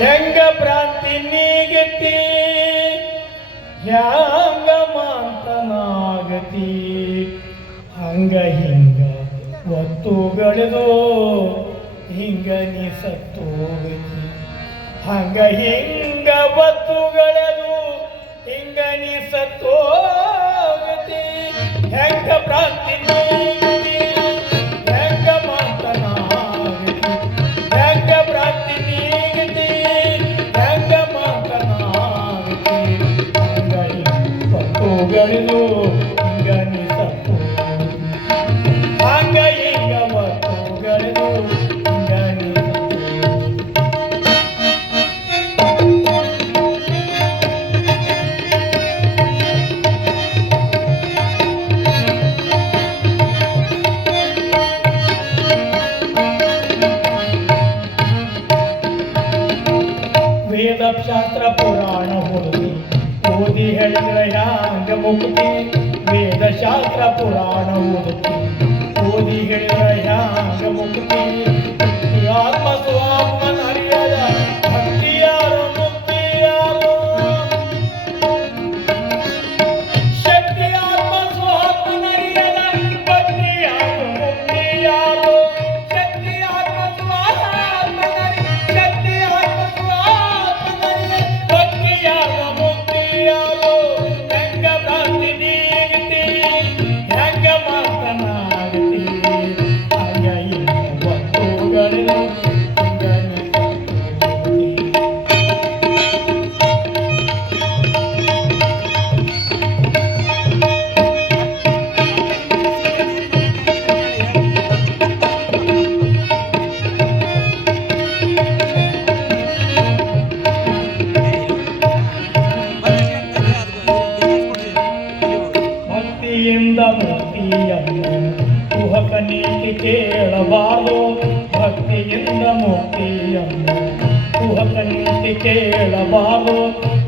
ಹೆಂಗ ಭ್ರಾಂತಿ ನೀಗತಿ ಹ್ಯಾಂಗ ಮಾತನಾಗತಿ ಹಂಗ ಹಿಂಗ ಒತ್ತುಗಳಿದು ಹಿಂಗ ನೀ ಸತ್ತೋಗತಿ ಹಂಗ ಹಿಂಗ ಒತ್ತುಗಳದು ಹಿಂಗ ನೀ ಸತ್ತೋಗತಿ ಹೆಂಗ ಭ್ರಾಂತಿ ನೀಗತಿ ಹೆಂಗ ಮಾತನಾಗತಿ ಹೆಂಗ ಭ್ರಾಂತಿ ನೀಗತಿ ಹೆಂಗ ಮಾತನಾಗತಿ ಹಂಗ ಹಿಂಗ ಒತ್ತುಗಳಿದು ಹಿಂಗ ನೀ ಸತ್ತೋಗತಿ ಹಂಗ ಹಿಂಗ ಒತ್ತುಗಳಿದು ಹಿಂಗ ನೀ ವೇದಶಾಸ್ತ್ರ ಪುರಾಣ ಓದಿ ಹೇಳಿದ್ರೆ ಹ್ಯಾಂಗ ಮುಕ್ತಿ ವೇದಶಾಸ್ತ್ರ ಪುರಾಣ ಓದಿ ಹೇಳಿದ್ರೆ ಹ್ಯಾಂಗ ಮುಕ್ತಿ ಆತ್ಮ ಸ್ವಾತ್ಮನ ಅರಿಯದ ಭಕ್ತಿ ಯಾರು ಮುಕ್ತಿ ಯಾರು ಶಕ್ತಿ ಆತ್ಮ ಸ್ವಾತ್ಮನ ಅರಿಯದ ಭಕ್ತಿ ಯಾರು ಮುಕ್ತಿ ಯಾರು ಶಕ್ತಿ ಆತ್ಮ ಸ್ವಾತ್ಮನ ಶಕ್ತಿ ಆತ್ಮ ಸ್ವಾತ್ಮನ ಭಕ್ತಿ ಯಾರು ಮುಕ್ತಿ ಯಾರು ಹೆಂಗ ಭ್ರಾಂತಿ ನೀಗತಿ ಹೆಂಗ ಮಾತನಾಗತಿ ಹಂಗ ಹಿಂಗ ಒತ್ತುಗಳಿದು ಹಿಂಗ ನೀ ಭಕ್ತಿಯಿಂದ ಮುಕ್ತಿಯನ್ನು ಕುಹಕ ನೀತಿ ಕೇಳಬಾರದು ಭಕ್ತಿಯಿಂದ ಮುಕ್ತಿಯನ್ನು ಕುಹಕ ನೀತಿ ಕೇಳಬಾರದು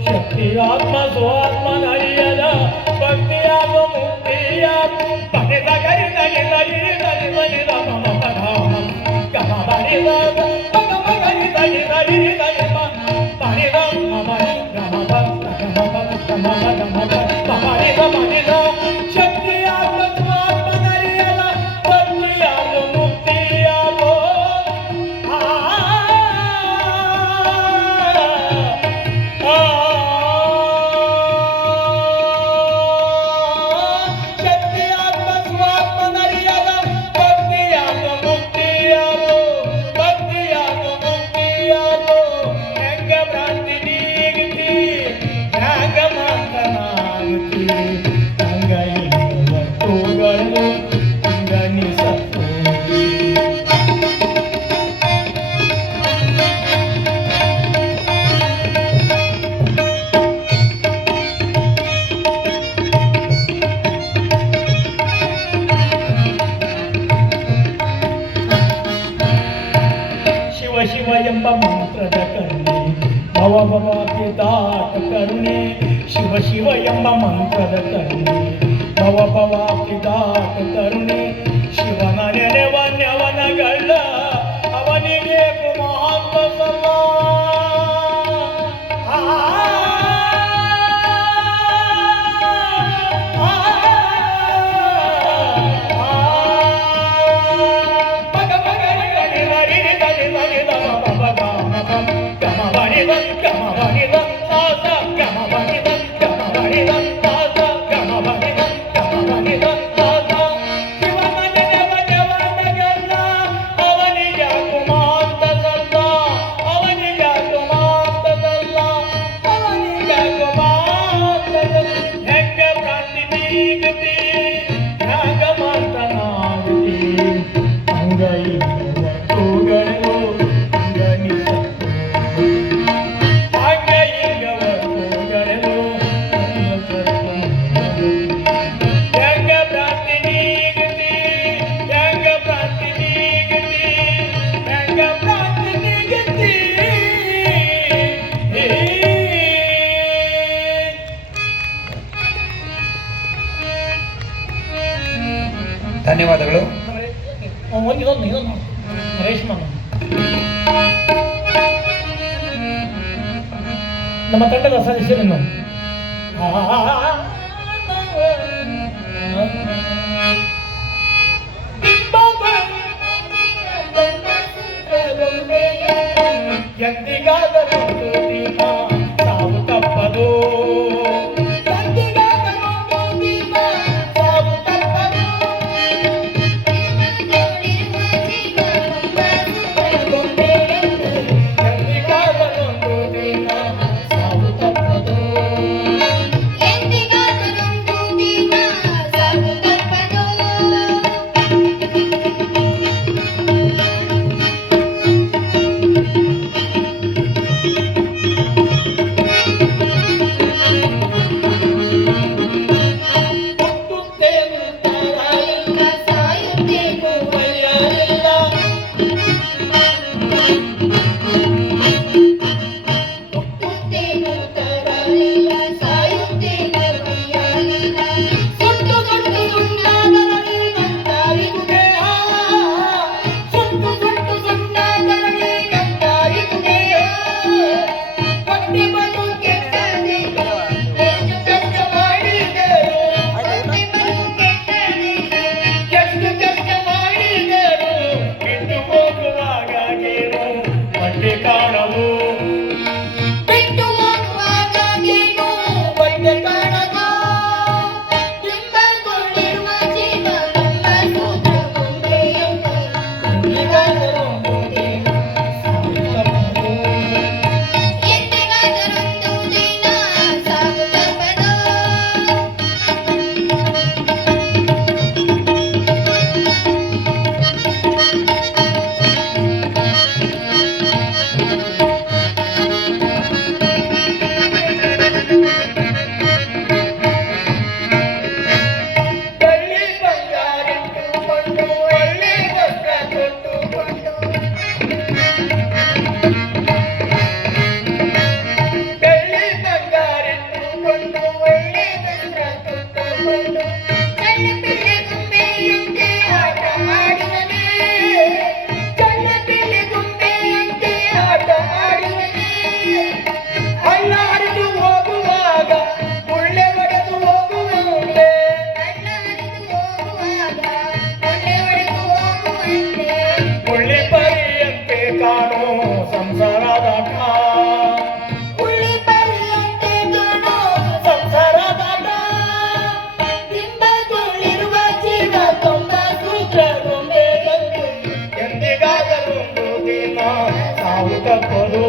ಶಕ್ತಿ ಆತ್ಮ ಸ್ವಾತ್ಮನ ಅರಿಯದ ಭಕ್ತಿಯಾಗ ಮುಕ್ತಿಯಾಗ ತನಿದ ಗರಿ ತನಿ ತನಿ ತನಿ ತನಿ ರಮ ಗಮ ಗಮ ಬರಿ ಗಮ ಗರಿ ತನಿ ತನಿ ತನಿ ತನಿ ಗಮ ಗಮ ಗಮ ಗಮ ಬರಿ ಗಮ ಶಕ್ತಿ ಆತ್ಮ ಸ್ವಾತ್ಮನ ಅರಿಯದ ಭಕ್ತಿಯಾಗ ಮುಕ್ತಿಯಾಗೋ ಶಕ್ತಿ ಆತ್ಮ ಸ್ವಾತ್ಮನ ಅರಿಯದ ಭಕ್ತಿಯಾಗ ಮುಕ್ತಿಯಾಗೋ ಭಕ್ತಿಯಾಗ ಮುಕ್ತಿಯಾಗೋ ಹೆಂಗ ಭ್ರಾಂತಿ ನೀಗತಿ ಹ್ಯಾಂಗ ಮಾತನಾಗತಿ ಹಂಗ ಹಿಂಗ ಒತ್ತುಗಳಿದು ಹಿಂಗ ನೀ ಸತ್ತೋಗತಿ ಶಿವ ಶಿವ ಎಂಬ ಮಂತ್ರದ ಕರುಣೆ ಭವ ಭವಾತಿ ದಾಟ ಕರುಣೆ ಶಿವ ಶಿವ ಎಂಬ ಮಂತ್ರದ ಕರುಣೆ ಭವ ಭವಾತಿ ದಾಟ ಕರುಣೆ ಶಿವನ ನೆನೆವನ್ಯವನಗಳ ಅವನಿಗೆ ಕುಮಾಂತ ಸಲ್ಲ ಹೆಂಗ ಭ್ರಾಂತಿ ನೀಗತಿ ಹ್ಯಾಂಗ ಮಾತನಾಗತಿ ಹಂಗ ಹಿಂಗ ಒತ್ತುಗಳಿದು ಹಿಂಗ ನೀ ಸತ್ತೋಗತಿ ಹಂಗ ಹಿಂಗ ಒತ್ತುಗಳಿದು ಹಿಂಗ ಸತ್ತೋಗತಿ ಹೆಂಗ ಭ್ರಾಂತಿ ನೀಗತಿ ಹೆಂಗ ಭ್ರಾಂತಿ ನೀಗತಿ ಹೆಂಗ ಭ್ರಾಂತಿ ನೀಗತಿ ಧನ್ಯವಾದಗಳು. ಇದೊಂದು ರೇಷ್ಮೆ ನಮ್ಮ ತಂಡದ ಸದಸ್ಯರನ್ನು ಎಂದಿಗಾದರೂ ದಿನ ಸಾವು ತಪ್ಪದು, ಎಂದಿಗಾದರೂ ದಿನ ಸಾವು ತಪ್ಪದು, ಎಂದಿಗಾದರೂ ದಿನ ಸಾವು ತಪ್ಪದು. ಸಾವು ತಪ್ಪದು.